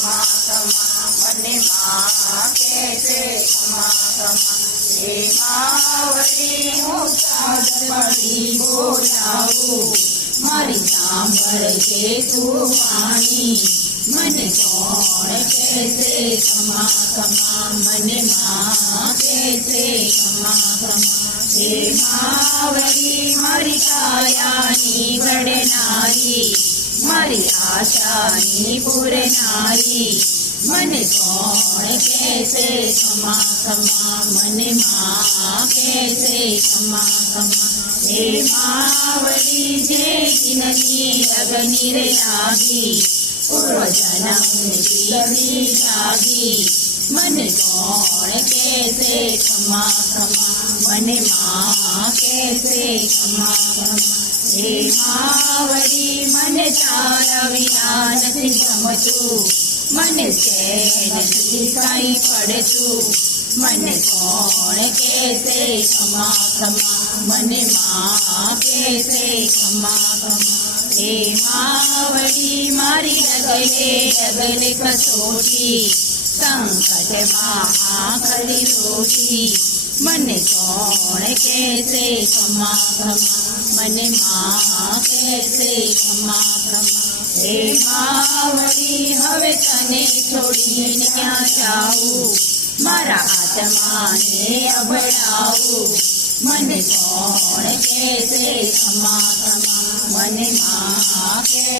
क्षमा क्षमा मने मां कैसे क्षमा क्षमा हे मावड़ी हूँ साध पड़ी बोलाऊं मारी सांभळजे तू वाणी मने कोण कैसे क्षमा क्षमा मने मां कैसे क्षमा क्षमा हे मावड़ी मारी कायानी घडनारी मारी आशानी पूरनारी मने कोण कैसे क्षमा क्षमा मने मां कैसे क्षमा क्षमा हे मावड़ी जे जिनगी अग्नि रे लागी पूर्व जन्म की जागी मने कोण कैसे क्षमा क्षमा मने मां कैसे क्षमा क्षमा हे मावड़ी मने तारा विना नथी गमतुं मने चैन नथी काई पड़तुं मने कोण कैसे क्षमा क्षमा मने मां कैसे क्षमा क्षमा हे मावड़ी मारी डगले कसोटी संकट आखरी रोटी मने कोण कैसे क्षमा क्षमा मने मां कैसे क्षमा क्षमा हे मावड़ी हवे तने छोड़ीने क्यां जाऊं मारा आत्माने अभड़ाऊं मने कोण कैसे क्षमा क्षमा मने मां